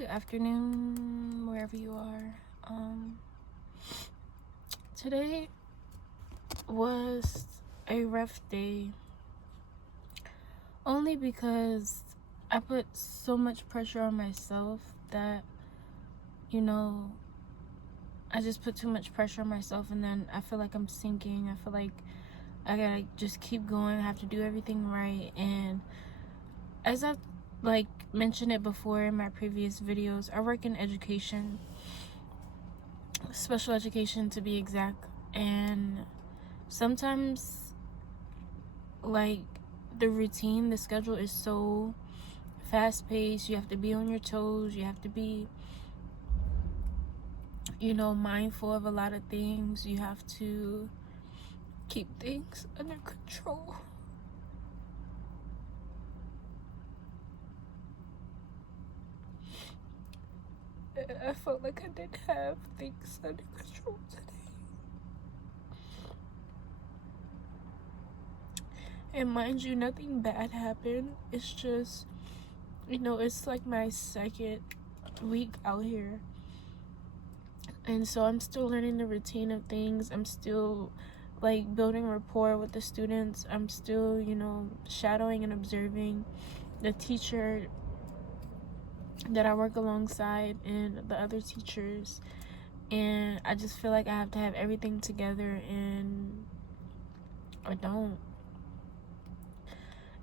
Good afternoon, wherever you are. Today was a rough day, only because I put so much pressure on myself that, I just put too much pressure on myself, and then I feel like I'm sinking. I feel like I gotta just keep going. I have to do everything right. And as I've mentioned it before in my previous videos, I work in education, special education to be exact, and sometimes the routine, the schedule is so fast paced. You have to be on your toes, you have to be mindful of a lot of things. You have to keep things under control. I felt like I didn't have things under control today. And mind you, nothing bad happened. It's just, it's like my second week out here. And so I'm still learning the routine of things. I'm still building rapport with the students. I'm still, shadowing and observing the teacher that I work alongside and the other teachers. And I just feel like I have to have everything together, and I don't.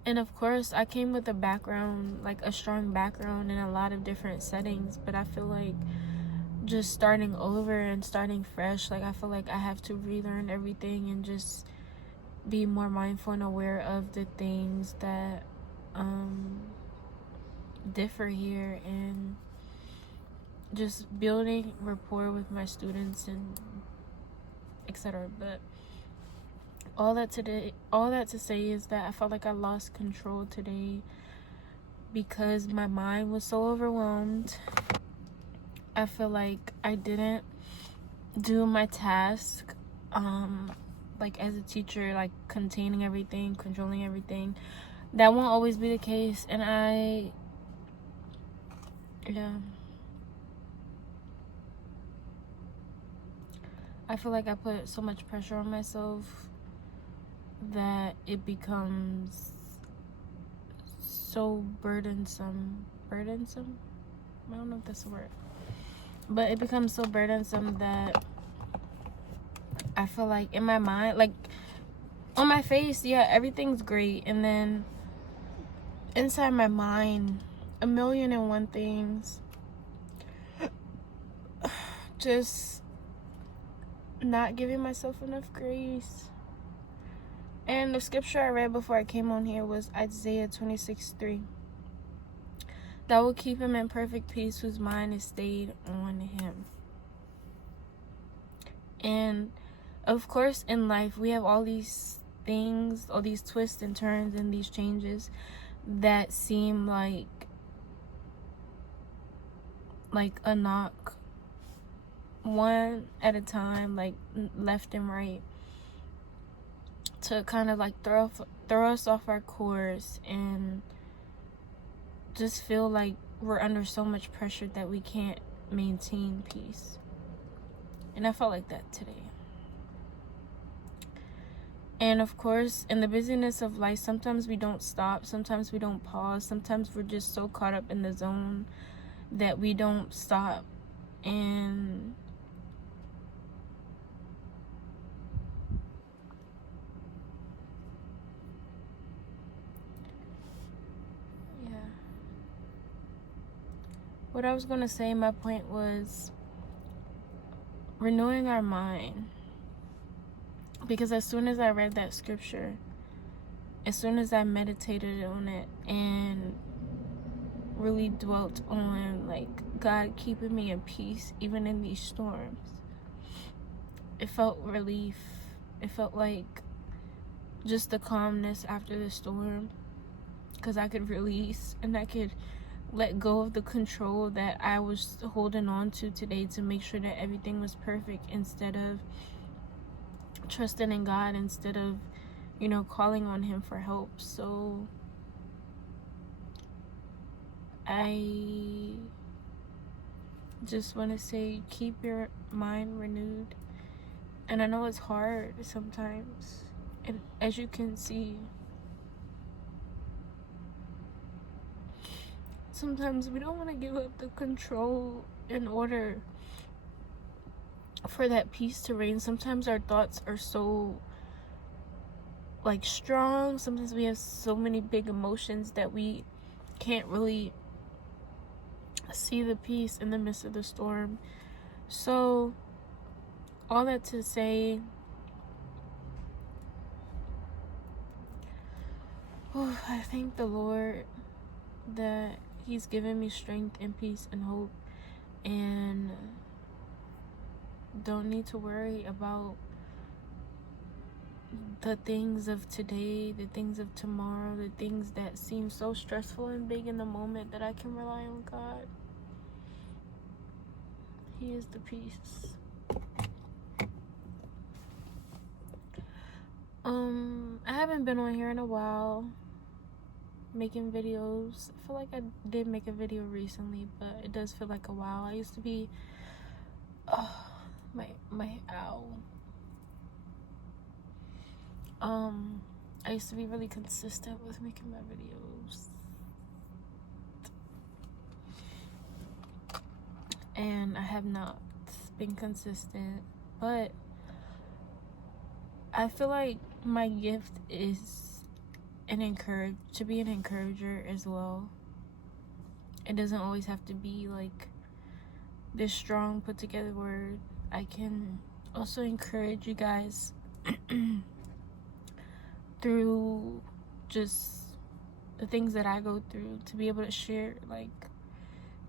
And of course, I came with a background, a strong background in a lot of different settings, but I feel like just starting over and starting fresh, I feel like I have to relearn everything and just be more mindful and aware of the things that differ here, and just building rapport with my students and etc. But all that to say is that I felt like I lost control today because my mind was so overwhelmed. I feel like I didn't do my task as a teacher, containing everything, controlling everything. That won't always be the case, and I feel like I put so much pressure on myself that it becomes so burdensome. I don't know if that's a word, but it becomes so burdensome that I feel like in my mind, on my face, yeah, everything's great, and then inside my mind, a million and one things. Just not giving myself enough grace. And the scripture I read before I came on here was Isaiah 26:3. That will keep him in perfect peace whose mind is stayed on him. And of course, in life, we have all these things, all these twists and turns and these changes that seem like a knock, one at a time, left and right, to kind of throw us off our course and just feel like we're under so much pressure that we can't maintain peace. And I felt like that today. And of course, in the busyness of life, sometimes we don't stop, sometimes we don't pause, sometimes we're just so caught up in the zone that we don't stop. And what I was going to say, my point was renewing our mind. Because as soon as I read that scripture, as soon as I meditated on it and really dwelt on God keeping me in peace even in these storms, it felt relief. It felt like just the calmness after the storm, because I could release and I could let go of the control that I was holding on to today to make sure that everything was perfect, instead of trusting in God, instead of calling on him for help. So I just want to say, keep your mind renewed. And I know it's hard sometimes. And as you can see, sometimes we don't want to give up the control in order for that peace to reign. Sometimes our thoughts are so like strong. Sometimes we have so many big emotions that we can't really see the peace in the midst of the storm. So all that to say, I thank the Lord that he's given me strength and peace and hope, and don't need to worry about the things of today, the things of tomorrow, the things that seem so stressful and big in the moment, that I can rely on God. He is the peace. I haven't been on here in a while making videos. I feel like I did make a video recently, but it does feel like a while. I used to be my owl. I used to be really consistent with making my videos, and I have not been consistent, but I feel like my gift is to be an encourager as well. It doesn't always have to be like this strong put together word. I can also encourage you guys through just the things that I go through, to be able to share, like,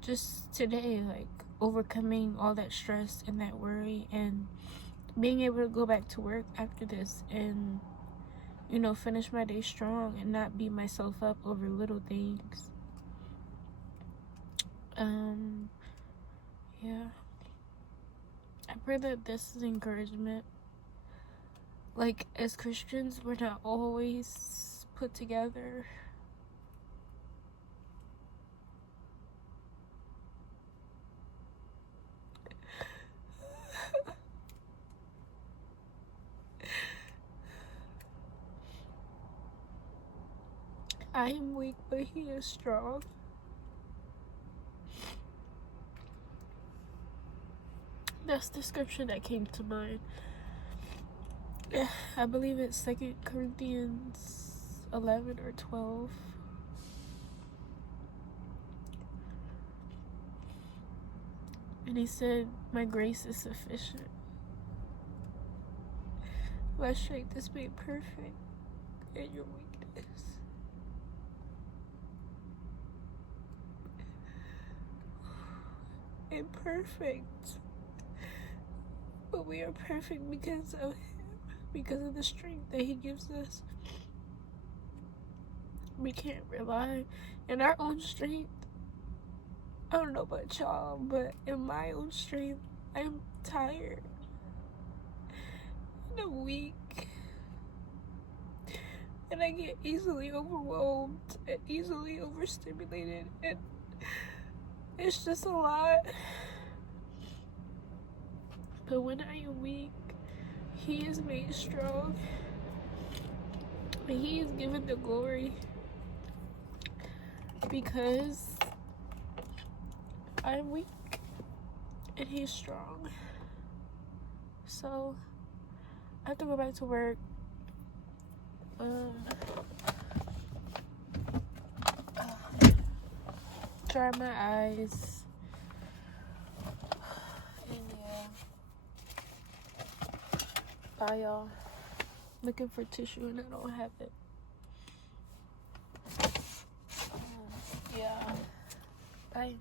just today, like, overcoming all that stress and that worry, and being able to go back to work after this and, you know, finish my day strong and not beat myself up over little things. Yeah, I pray that this is encouragement. Like, as Christians, we're not always put together. I am weak, but he is strong. That's the scripture that came to mind. I believe it's 2 Corinthians 11 or 12. And he said, my grace is sufficient. My strength is made perfect in your weakness. Imperfect, but we are perfect because of him, because of the strength that he gives us. We can't rely on our own strength. I don't know about y'all, but in my own strength, I'm tired and I'm weak, and I get easily overwhelmed and easily overstimulated, and it's just a lot. But when I am weak, he is made strong, and he is given the glory, because I'm weak and he's strong. So I have to go back to work. Dry my eyes. And yeah. Bye, y'all. Looking for tissue and I don't have it. Yeah. Bye.